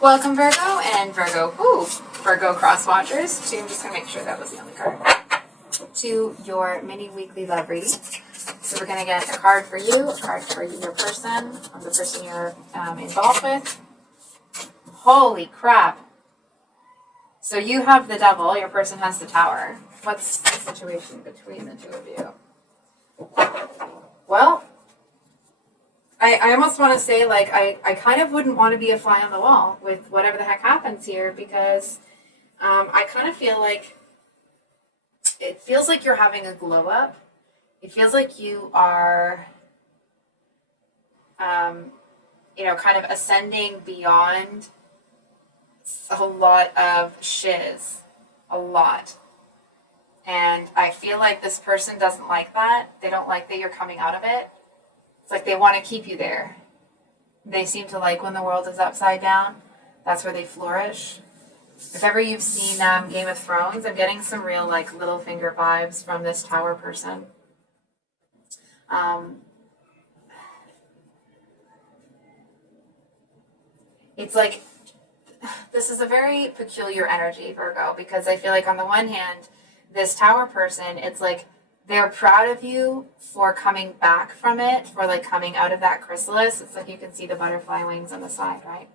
Welcome, Virgo and Virgo cross watchers. So I'm just going to make sure that was the only card. To your mini weekly love reading. So we're going to get a card for you, a card for your person, or the person you're involved with. Holy crap. So you have the Devil, your person has the Tower. What's the situation between the two of you? Well, I almost want to say, like, I kind of wouldn't want to be a fly on the wall with whatever the heck happens here, because I kind of feel like it feels like you're having a glow up. It feels like you are, kind of ascending beyond a lot of shiz. A lot. And I feel like this person doesn't like that. They don't like that you're coming out of it. It's like they want to keep you there. They seem to like when the world is upside down. That's where they flourish. If ever you've seen Game of Thrones, I'm getting some real like Littlefinger vibes from this Tower person. It's like, this is a very peculiar energy, Virgo, because I feel like on the one hand, this Tower person, it's like they're proud of you for coming back from it, for like coming out of that chrysalis. It's like you can see the butterfly wings on the side, right?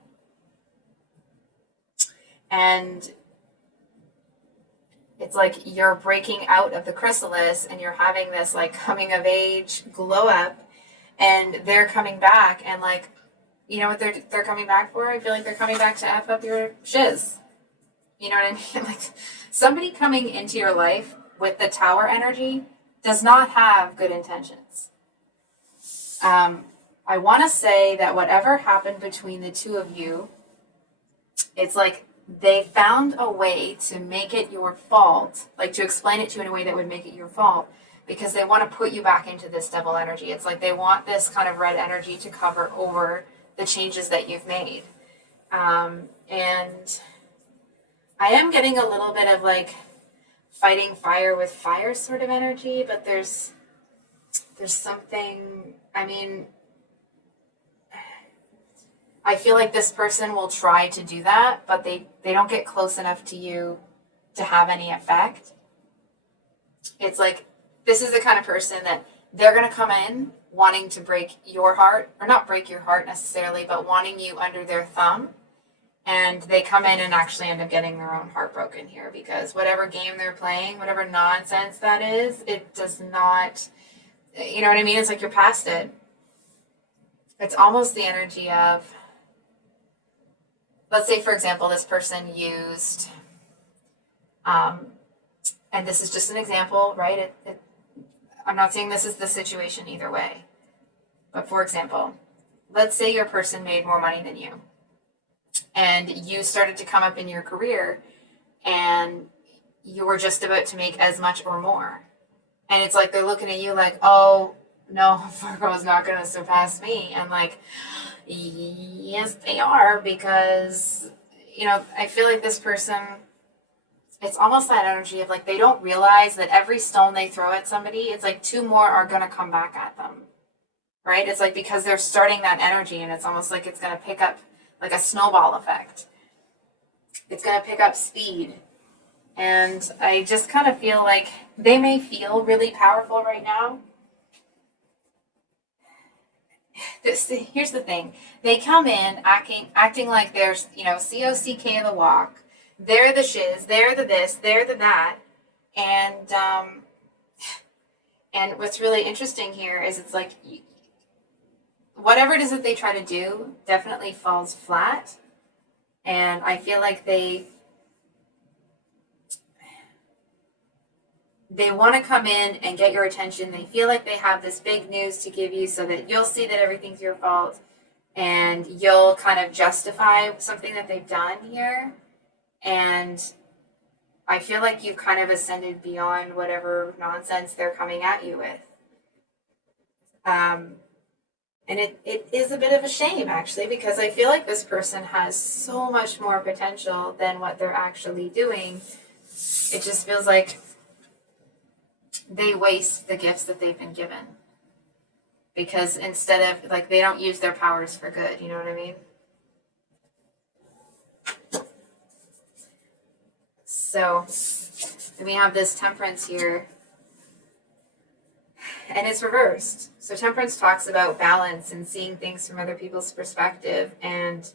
And it's like you're breaking out of the chrysalis and you're having this like coming of age glow up, and they're coming back, and like, you know what they're coming back for? I feel like they're coming back to F up your shiz. You know what I mean? Like, somebody coming into your life with the Tower energy does not have good intentions. I want to say that whatever happened between the two of you, it's like they found a way to make it your fault, like to explain it to you in a way that would make it your fault, because they want to put you back into this Devil energy. It's like they want this kind of red energy to cover over the changes that you've made. And I am getting a little bit of like fighting fire with fire sort of energy, but there's something, I mean, I feel like this person will try to do that, but they don't get close enough to you to have any effect. It's like, this is the kind of person that they're going to come in wanting to break your heart, or not break your heart necessarily, but wanting you under their thumb. And they come in and actually end up getting their own heart broken here, because whatever game they're playing, whatever nonsense that is, it does not, you know what I mean? It's like you're past it. It's almost the energy of, let's say, for example, this person used, and this is just an example, right? I'm not saying this is the situation either way. But for example, let's say your person made more money than you, and you started to come up in your career, and you were just about to make as much or more. And it's like they're looking at you like, oh, no, Virgo's not going to surpass me. And like, yes, they are, because, I feel like this person, it's almost that energy of like, they don't realize that every stone they throw at somebody, it's like two more are going to come back at them, right? It's like, because they're starting that energy, and it's almost like it's going to pick up like a snowball effect. It's going to pick up speed. And I just kind of feel like they may feel really powerful right now. Here's the thing. They come in acting like they're, COCK of the walk. They're the shiz, they're the this, they're the that. And what's really interesting here is it's like, whatever it is that they try to do definitely falls flat. And I feel like they want to come in and get your attention. They feel like they have this big news to give you so that you'll see that everything's your fault, and you'll kind of justify something that they've done here. And I feel like you've kind of ascended beyond whatever nonsense they're coming at you with. And it is a bit of a shame, actually, because I feel like this person has so much more potential than what they're actually doing. It just feels like they waste the gifts that they've been given. Because instead of, like, they don't use their powers for good, you know what I mean? So we have this Temperance here, and it's reversed. So Temperance talks about balance and seeing things from other people's perspective. And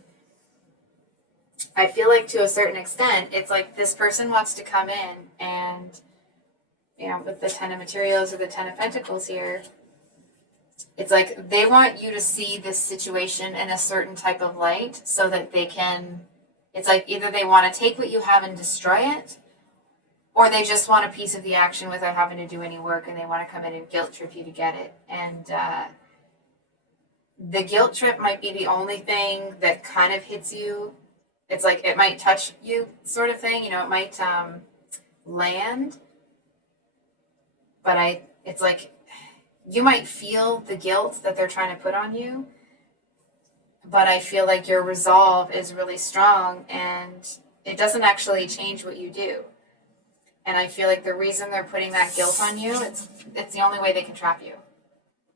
I feel like to a certain extent, it's like this person wants to come in and, you know, with the Ten of Materials or the Ten of Pentacles here, it's like they want you to see this situation in a certain type of light so that they can, it's like either they want to take what you have and destroy it, or they just want a piece of the action without having to do any work, and they want to come in and guilt trip you to get it. And the guilt trip might be the only thing that kind of hits you. It's like it might touch you sort of thing, you know, it might land. But it's like you might feel the guilt that they're trying to put on you. But I feel like your resolve is really strong, and it doesn't actually change what you do. And I feel like the reason they're putting that guilt on you, it's the only way they can trap you.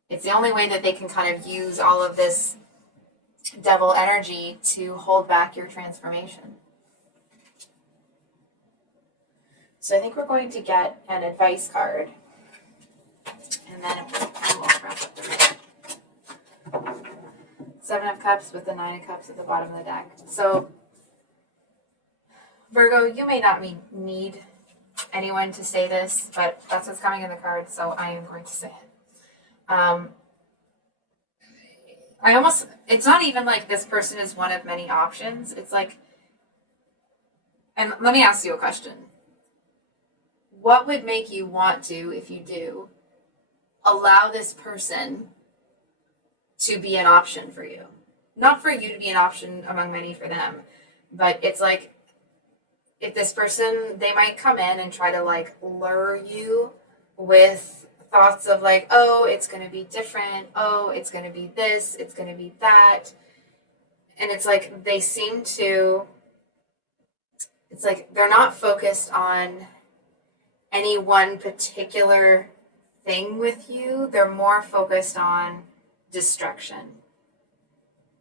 It's the only way that they can kind of use all of this devil energy to hold back your transformation. So I think we're going to get an advice card. And then we'll wrap up the reading. Seven of Cups with the Nine of Cups at the bottom of the deck. So, Virgo, you may not need anyone to say this, but that's what's coming in the card, so I am going to say it. It's not even like this person is one of many options. It's like, and let me ask you a question. What would make you want to, if you do, allow this person to be an option for you? Not for you to be an option among many for them, but it's like, if this person, they might come in and try to like lure you with thoughts of like, oh, it's going to be different. Oh, it's going to be this. It's going to be that. And it's like they seem to, it's like they're not focused on any one particular thing with you. They're more focused on destruction.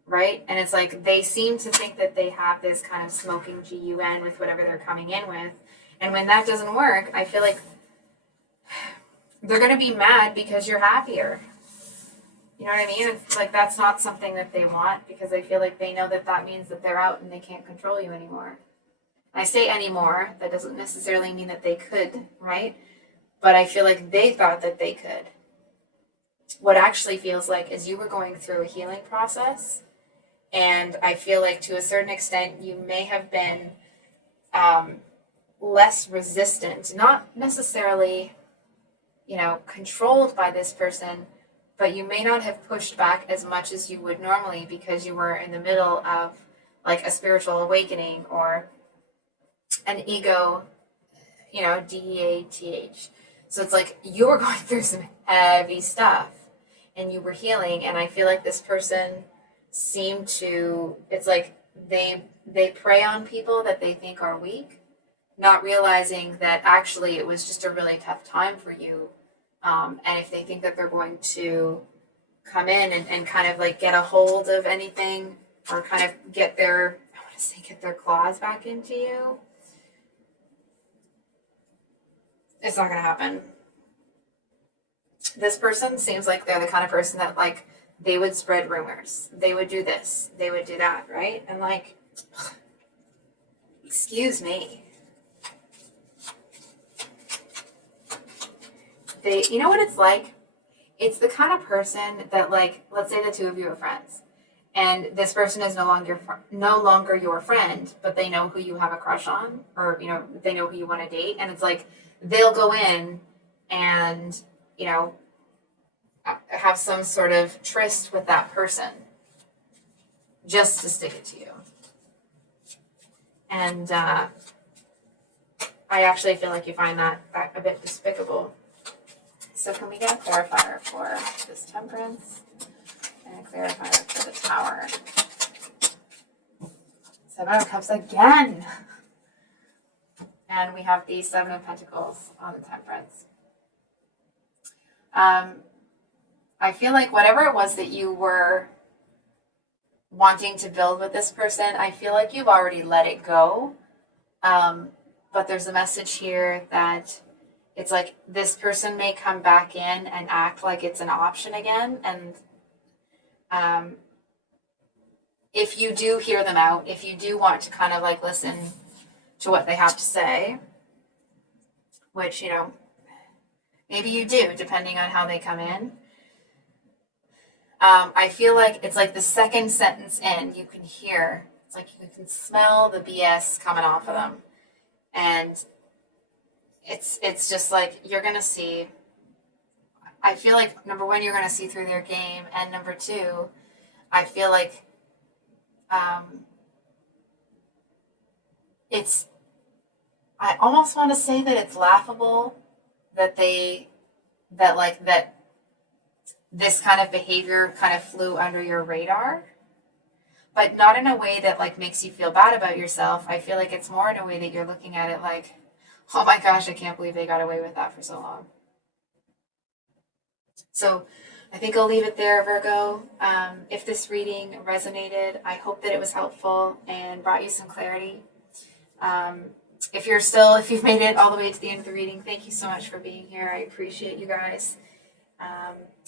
Right? And it's like they seem to think that they have this kind of smoking gun with whatever they're coming in with. And when that doesn't work, I feel like they're going to be mad because you're happier. You know what I mean? It's like that's not something that they want, because I feel like they know that that means that they're out and they can't control you anymore. I say anymore, that doesn't necessarily mean that they could, right? But I feel like they thought that they could. What actually feels like is you were going through a healing process. And I feel like to a certain extent, you may have been less resistant, not necessarily, you know, controlled by this person, but you may not have pushed back as much as you would normally because you were in the middle of like a spiritual awakening or an ego, you know, DEATH. So it's like you were going through some heavy stuff and you were healing. And I feel like this person seem to, it's like they prey on people that they think are weak, not realizing that actually it was just a really tough time for you. And if they think that they're going to come in and kind of like get a hold of anything or kind of get their claws back into you, it's not going to happen. This person seems like they're the kind of person that like, they would spread rumors. They would do this. They would do that, right? And like, excuse me. You know what it's like? It's the kind of person that like, let's say the two of you are friends. And this person is no longer your friend, but they know who you have a crush on, or, you know, they know who you want to date. And it's like, they'll go in and, you know, have some sort of tryst with that person just to stick it to you. And I actually feel like you find that a bit despicable. So can we get a clarifier for this Temperance and a clarifier for the Tower? Seven of Cups again. And we have the Seven of Pentacles on the Temperance. I feel like whatever it was that you were wanting to build with this person, I feel like you've already let it go. but there's a message here that it's like this person may come back in and act like it's an option again. And if you do hear them out, if you do want to kind of like listen to what they have to say, which, you know, maybe you do, depending on how they come in. I feel like it's like the second sentence in, you can hear, it's like you can smell the BS coming off of them. And it's just like, you're going to see, I feel like, number one, you're going to see through their game. And number two, I feel like I almost want to say that it's laughable that that this kind of behavior kind of flew under your radar, but not in a way that like makes you feel bad about yourself. I feel like it's more in a way that you're looking at it like, oh my gosh, I can't believe they got away with that for so long. So I think I'll leave it there, Virgo. If this reading resonated, I hope that it was helpful and brought you some clarity. If you've made it all the way to the end of the reading, thank you so much for being here. I appreciate you guys.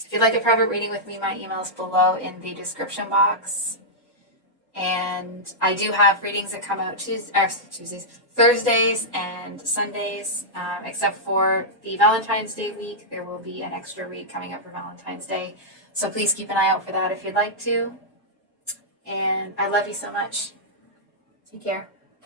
If you'd like a private reading with me, my email is below in the description box. And I do have readings that come out Thursdays and Sundays, except for the Valentine's Day week. There will be an extra read coming up for Valentine's Day. So please keep an eye out for that if you'd like to. And I love you so much. Take care.